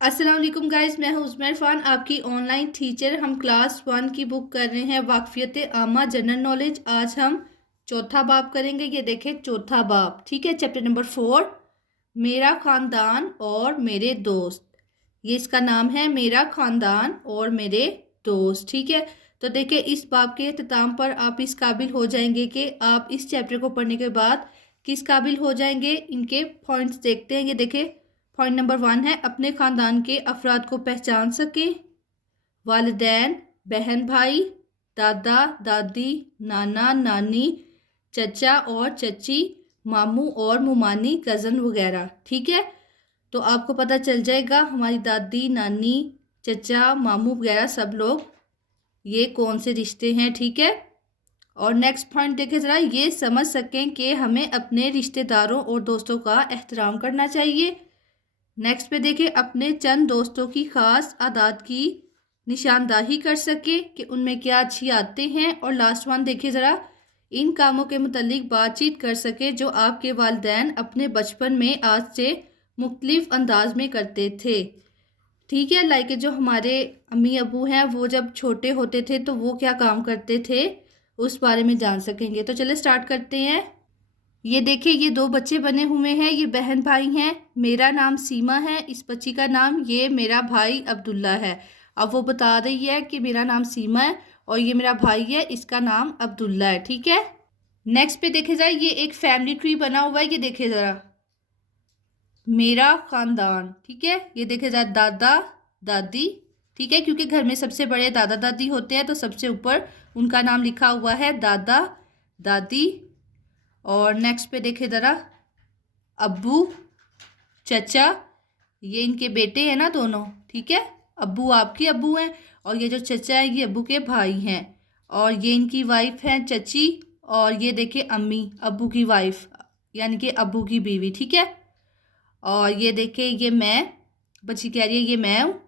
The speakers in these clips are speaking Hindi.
अस्सलाम वालेकुम गाइस, मैं हूं उस्मा इरफान, आपकी ऑनलाइन टीचर। हम क्लास 1 की बुक कर रहे हैं वाकफियत आमा जनरल नॉलेज। आज हम चौथा बाब करेंगे। ये देखें, चौथा बाब, ठीक है। चैप्टर नंबर 4, मेरा ख़ानदान और मेरे दोस्त। ये इसका नाम है, मेरा ख़ानदान और मेरे दोस्त, ठीक है। तो देखिए, इस बाब के अख्ताम पर आप इस काबिल हो जाएंगे कि आप इस चैप्टर को पढ़ने के बाद किस काबिल हो जाएंगे। इनके पॉइंट्स देखते हैं। ये देखें, पॉइंट नंबर 1 है, अपने ख़ानदान के अफराद को पहचान सके। वालिदैन, बहन भाई, दादा दादी, नाना नानी, चचा और चची, मामू और मुमानी, कज़न वगैरह, ठीक है। तो आपको पता चल जाएगा हमारी दादी, नानी, चचा, मामू वगैरह सब लोग ये कौन से रिश्ते हैं, ठीक है। और नेक्स्ट पॉइंट देखें ज़रा, ये समझ सकें कि हमें अपने रिश्तेदारों और दोस्तों का एहतराम करना चाहिए। नेक्स्ट पे देखिए, अपने चंद दोस्तों की ख़ास आदत की निशानदाही कर सके कि उनमें क्या अच्छी आते हैं। और लास्ट वन देखिए ज़रा, इन कामों के मुतालिक बातचीत कर सके जो आपके वालिदैन अपने बचपन में आज से मुख्तलिफ अंदाज में करते थे, ठीक है। लाइक जो हमारे अम्मी अबू हैं वो जब छोटे होते थे तो वो क्या काम करते थे, उस बारे में जान सकेंगे। तो चलिए स्टार्ट करते हैं। ये देखिए, ये दो बच्चे बने हुए हैं, ये बहन भाई हैं। मेरा नाम सीमा है, इस बच्ची का नाम, ये मेरा भाई अब्दुल्ला है। अब वो बता रही है कि मेरा नाम सीमा है और ये मेरा भाई है, इसका नाम अब्दुल्ला है, ठीक है। नेक्स्ट पे देखे जाए, ये एक फैमिली ट्री बना हुआ है। ये देखे ज़रा, मेरा ख़ानदान, ठीक है। ये देखे जाए, दादा दादी, ठीक है, क्योंकि घर में सबसे बड़े दादा दादी होते हैं तो सबसे ऊपर उनका नाम लिखा हुआ है, दादा दादी। और नेक्स्ट पे देखे ज़रा, अब्बू, चचा, ये इनके बेटे हैं ना दोनों, ठीक है। अब्बू आपके अब्बू हैं और ये जो चचा है ये अब्बू के भाई हैं। और ये इनकी वाइफ हैं चची। और ये देखिए अम्मी, अब्बू की वाइफ, यानी कि अब्बू की बीवी, ठीक है। और ये देखिए, ये मैं, बच्ची कह रही है ये मैं हूँ।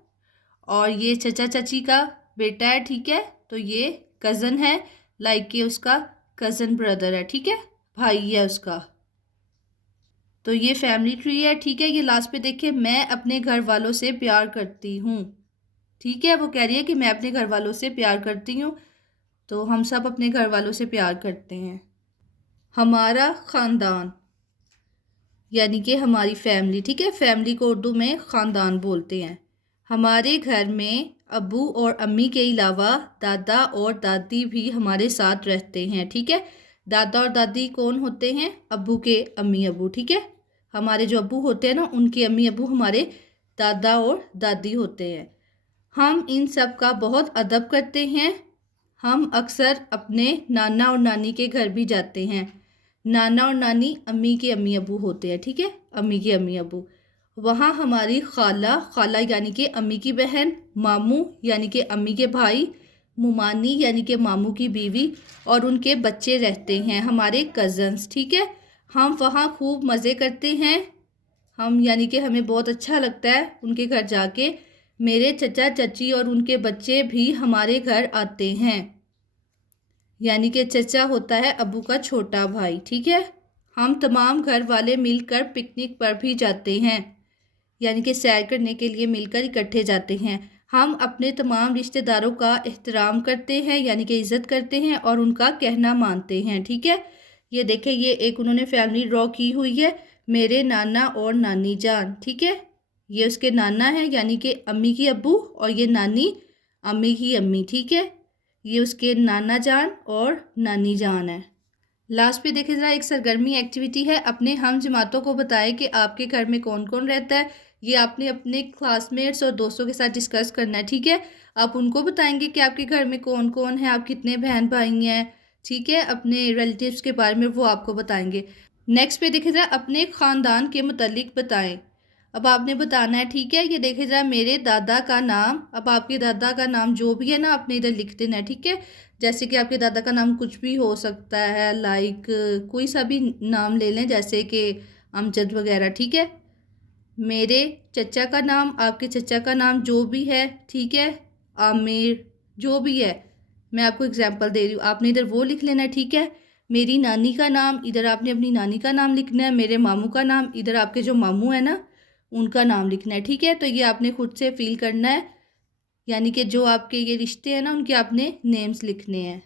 और ये चचा चची का बेटा है, ठीक है। तो ये कज़न है, लाइक कि उसका कज़न ब्रदर है, ठीक है, भाई है उसका। तो ये फैमिली ट्री है, ठीक है। ये लास्ट पे देखिए, मैं अपने घर वालों से प्यार करती हूँ, ठीक है। वो कह रही है कि मैं अपने घर वालों से प्यार करती हूँ। तो हम सब अपने घर वालों से प्यार करते हैं। हमारा ख़ानदान यानी कि हमारी फैमिली, ठीक है। फैमिली को उर्दू में ख़ानदान बोलते हैं। हमारे घर में अब्बू और अम्मी के अलावा दादा और दादी भी हमारे साथ रहते हैं, ठीक है। दादा और दादी कौन होते हैं? अब्बू के अम्मी अब्बू, ठीक है। हमारे जो अब्बू होते हैं ना, उनके अम्मी अब्बू हमारे दादा और दादी होते हैं। हम इन सब का बहुत अदब करते हैं। हम अक्सर अपने नाना और नानी के घर भी जाते हैं। नाना और नानी अम्मी के अम्मी अबू होते हैं, ठीक है, अम्मी के अम्मी अबू। वहाँ हमारी खाला, खाला यानी कि अम्मी की बहन, मामू यानी कि अम्मी के भाई, मुमानी यानी कि मामू की बीवी और उनके बच्चे रहते हैं, हमारे कज़न्स, ठीक है। हम वहाँ खूब मज़े करते हैं। हम यानी कि हमें बहुत अच्छा लगता है उनके घर जाके। मेरे चचा चची और उनके बच्चे भी हमारे घर आते हैं, यानी कि चचा होता है अबू का छोटा भाई, ठीक है। हम तमाम घर वाले मिलकर पिकनिक पर भी जाते हैं, यानी कि सैर करने के लिए मिलकर इकट्ठे जाते हैं। हम अपने तमाम रिश्तेदारों का एहतराम करते हैं, यानी कि इज़्ज़त करते हैं और उनका कहना मानते हैं, ठीक है। ये देखें, ये एक उन्होंने फैमिली ड्रॉ की हुई है, मेरे नाना और नानी जान, ठीक है। ये उसके नाना है यानी कि अम्मी की अब्बू, और ये नानी अम्मी की अम्मी, ठीक है। ये उसके नाना जान और नानी जान है। लास्ट पे देखें ज़रा, एक सरगर्मी एक्टिविटी है, अपने हम जमातों को बताएं कि आपके घर में कौन कौन रहता है। ये आपने अपने क्लासमेट्स और दोस्तों के साथ डिस्कस करना है, ठीक है। आप उनको बताएंगे कि आपके घर में कौन कौन है, आप कितने बहन भाई हैं, ठीक है। अपने रिलेटिव्स के बारे में वो आपको बताएंगे। नेक्स्ट पे देखें ज़रा, अपने ख़ानदान के मुतालिक बताएं। अब आपने बताना है, ठीक है। ये देखें ज़रा, मेरे दादा का नाम, अब आपके दादा का नाम जो भी है ना, आपने इधर लिख देना है, ठीक है। जैसे कि आपके दादा का नाम कुछ भी हो सकता है, लाइक कोई सा भी नाम ले लें, जैसे कि अमजद वगैरह, ठीक है। मेरे चचा का नाम, आपके चचा का नाम जो भी है, ठीक है, आमिर, जो भी है, मैं आपको एग्जांपल दे रही हूँ, आपने इधर वो लिख लेना है, ठीक है। मेरी नानी का नाम, इधर आपने अपनी नानी का नाम लिखना है। मेरे मामू का नाम, इधर आपके जो मामू है ना, उनका नाम लिखना है। ठीक है, तो ये आपने खुद से फिल करना है, यानी कि जो आपके ये रिश्ते हैं ना उनके आपने नेम्स लिखने हैं।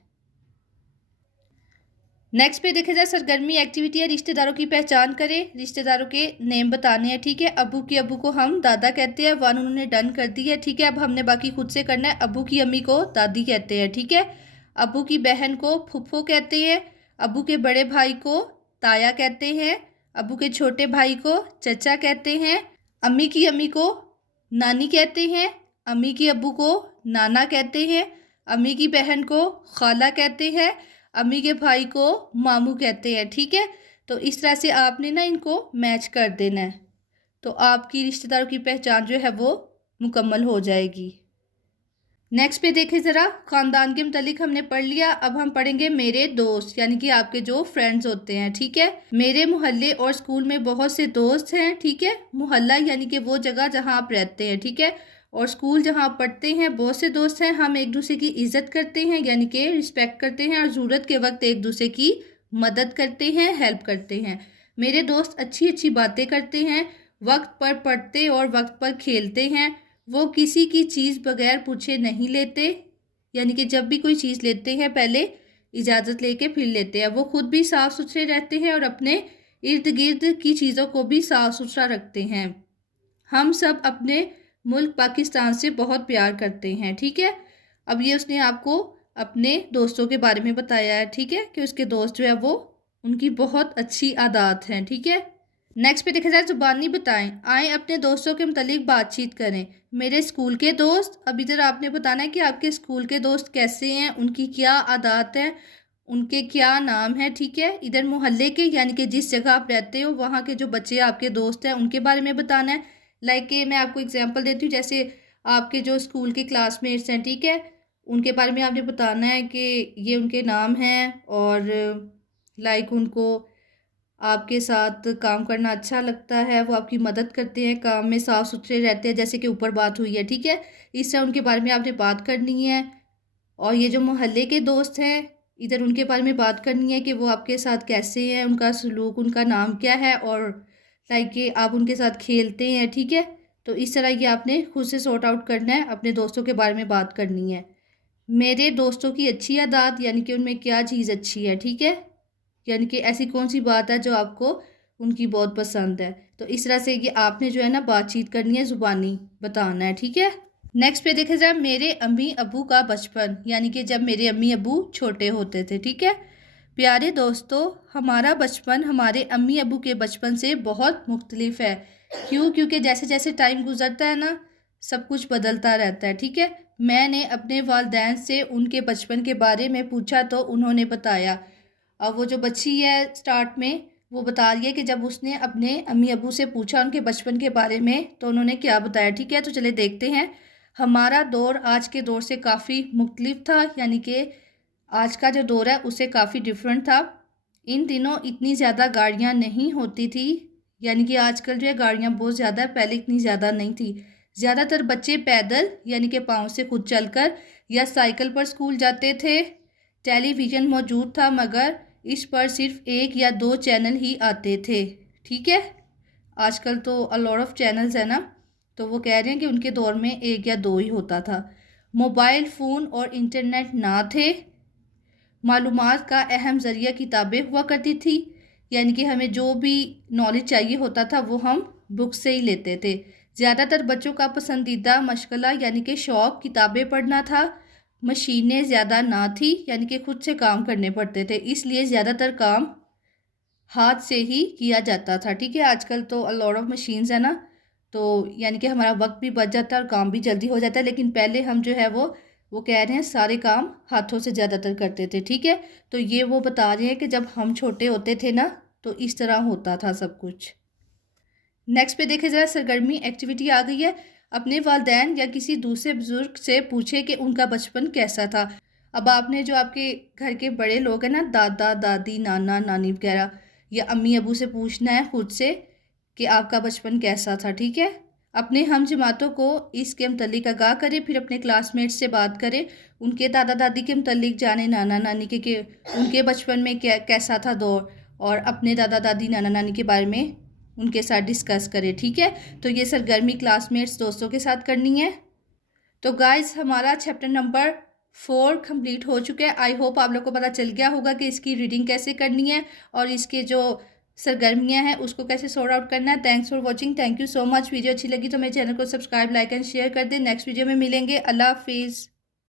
नेक्स्ट पे देखा जाए सरगर्मी एक्टिविटी है रिश्तेदारों की पहचान करें, रिश्तेदारों के नेम बताने हैं। ठीक है, अबू की अबू को हम दादा कहते हैं, वन उन्होंने डन कर दी है। ठीक है, अब हमने बाकी खुद से करना है। अबू की अम्मी को दादी कहते हैं। ठीक है, अबू की बहन को फुफ्फो कहते हैं, अबू के बड़े भाई को ताया कहते हैं, अबू के छोटे भाई को चचा कहते हैं, अम्मी की अम्मी को नानी कहते हैं, अम्मी की अब्बू को नाना कहते हैं, अम्मी की बहन को खाला कहते हैं, अम्मी के भाई को मामू कहते हैं। ठीक है, तो इस तरह से आपने ना इनको मैच कर देना है, तो आपकी रिश्तेदारों की पहचान जो है वो मुकम्मल हो जाएगी। नेक्स्ट पे देखें ज़रा, ख़ानदान के मुतालिक हमने पढ़ लिया। अब हम पढ़ेंगे मेरे दोस्त, यानी कि आपके जो फ्रेंड्स होते हैं। ठीक है, मेरे मोहल्ले और स्कूल में बहुत से दोस्त हैं। ठीक है, मोहल्ला यानी कि वो जगह जहाँ आप रहते हैं। ठीक है, और स्कूल जहाँ आप पढ़ते हैं, बहुत से दोस्त हैं। हम एक दूसरे की इज़्ज़त करते हैं, यानी कि रिस्पेक्ट करते हैं, और ज़रूरत के वक्त एक दूसरे की मदद करते हैं, हेल्प करते हैं। मेरे दोस्त अच्छी अच्छी बातें करते हैं, वक्त पर पढ़ते और वक्त पर खेलते हैं। वो किसी की चीज़ बगैर पूछे नहीं लेते, यानी कि जब भी कोई चीज़ लेते हैं पहले इजाज़त लेके फिर लेते हैं। वो खुद भी साफ़ सुथरे रहते हैं और अपने इर्द गिर्द की चीज़ों को भी साफ़ सुथरा रखते हैं। हम सब अपने मुल्क पाकिस्तान से बहुत प्यार करते हैं। ठीक है, अब ये उसने आपको अपने दोस्तों के बारे में बताया है। ठीक है, कि उसके दोस्त जो है वो उनकी बहुत अच्छी आदत हैं। ठीक है, नेक्स्ट पे देखा जाए ज़ुबानी बताएं, आए अपने दोस्तों के मुतालिक बातचीत करें। मेरे स्कूल के दोस्त, अब इधर आपने बताना है कि आपके स्कूल के दोस्त कैसे हैं, उनकी क्या आदत है, उनके क्या नाम है। ठीक है, इधर मोहल्ले के यानी कि जिस जगह आप रहते हो वहाँ के जो बच्चे आपके दोस्त हैं उनके बारे में बताना है। लाइक कि मैं आपको एग्जांपल देती हूँ, जैसे आपके जो स्कूल के क्लासमेट्स हैं। ठीक है, उनके बारे में आपने बताना है कि ये उनके नाम हैं, और लाइक उनको आपके साथ काम करना अच्छा लगता है, वो आपकी मदद करते हैं, काम में साफ़ सुथरे रहते हैं, जैसे कि ऊपर बात हुई है। ठीक है, इस तरह उनके बारे में आपने बात करनी है। और ये जो मोहल्ले के दोस्त हैं, इधर उनके बारे में बात करनी है कि वो आपके साथ कैसे हैं, उनका सलूक, उनका नाम क्या है, और लाइक कि आप उनके साथ खेलते हैं। ठीक है, तो इस तरह ये आपने खुद से सॉर्ट आउट करना है, अपने दोस्तों के बारे में बात करनी है। मेरे दोस्तों की अच्छी आदत, यानी कि उनमें क्या चीज़ अच्छी है। ठीक है, यानी कि ऐसी कौन सी बात है जो आपको उनकी बहुत पसंद है। तो इस तरह से ये आपने जो है ना बातचीत करनी है, ज़ुबानी बताना है। ठीक है, नेक्स्ट पे देखा जाए मेरे अम्मी अबू का बचपन, यानी कि जब मेरे अम्मी अबू छोटे होते थे। ठीक है, प्यारे दोस्तों, हमारा बचपन हमारे अम्मी अबू के बचपन से बहुत मुख्तलिफ है। क्यों? क्योंकि जैसे जैसे टाइम गुजरता है ना, सब कुछ बदलता रहता है। ठीक है, मैंने अपने वालिदैन से उनके बचपन के बारे में पूछा तो उन्होंने बताया। अब वो जो बच्ची है स्टार्ट में, वो बता रही है कि जब उसने अपने अम्मी अबू से पूछा उनके बचपन के बारे में तो उन्होंने क्या बताया। ठीक है, तो चले देखते हैं। हमारा दौर आज के दौर से काफ़ी मुख्तलिफ था, यानी कि आज का जो दौर है उससे काफ़ी डिफरेंट था। इन दिनों इतनी ज़्यादा गाड़ियाँ नहीं होती थी, यानी कि आजकल जो है गाड़ियाँ बहुत ज़्यादा है, पहले इतनी ज़्यादा नहीं थी। ज़्यादातर बच्चे पैदल यानी कि पाँव से खुद चलकर या साइकिल पर स्कूल जाते थे। टेलीविज़न मौजूद था, मगर इस पर सिर्फ एक या दो चैनल ही आते थे। ठीक है, आजकल तो अ लॉट ऑफ चैनल्स है ना, तो वो कह रहे हैं कि उनके दौर में एक या दो ही होता था। मोबाइल फ़ोन और इंटरनेट ना थे। मालूमात का अहम ज़रिया किताबें हुआ करती थी, यानी कि हमें जो भी नॉलेज चाहिए होता था वो हम बुक से ही लेते थे। ज़्यादातर बच्चों का पसंदीदा मशगला यानी कि शौक़ किताबें पढ़ना था। मशीनें ज़्यादा ना थी, यानी कि खुद से काम करने पड़ते थे, इसलिए ज़्यादातर काम हाथ से ही किया जाता था। ठीक है, आजकल तो अ लॉट ऑफ मशीन्स है ना, तो यानी कि हमारा वक्त भी बच जाता है और काम भी जल्दी हो जाता है। लेकिन पहले हम जो है वो कह रहे हैं सारे काम हाथों से ज़्यादातर करते थे। ठीक है, तो ये वो बता रहे हैं कि जब हम छोटे होते थे ना तो इस तरह होता था सब कुछ। नेक्स्ट पे देखे ज़रा, सरगर्मी एक्टिविटी आ गई है। अपने वालिदैन या किसी दूसरे बुज़ुर्ग से पूछे कि उनका बचपन कैसा था। अब आपने जो आपके घर के बड़े लोग हैं ना, दादा दादी नाना नानी वगैरह, या अम्मी अबू से पूछना है खुद से कि आपका बचपन कैसा था। ठीक है, अपने हम जमातों को इसके मुतल्लिक आगाह करें, फिर अपने क्लासमेट्स से बात करें, उनके दादा दादी के मुतल्लिक जाने, नाना नानी के उनके बचपन में कैसा था दौर, और अपने दादा दादी नाना नानी के बारे में उनके साथ डिस्कस करें। ठीक है, तो ये सरगर्मी क्लासमेट्स दोस्तों के साथ करनी है। तो गाइस हमारा चैप्टर नंबर 4 कंप्लीट हो चुका है। आई होप आप लोग को पता चल गया होगा कि इसकी रीडिंग कैसे करनी है और इसके जो सरगर्मियां हैं उसको कैसे सॉर्ट आउट करना है। Thanks for watching, thank you so much. Video अच्छी लगी तो मेरे चैनल को सब्सक्राइब, लाइक एंड शेयर कर दें। नेक्स्ट वीडियो में मिलेंगे। अल्लाह हाफिज़।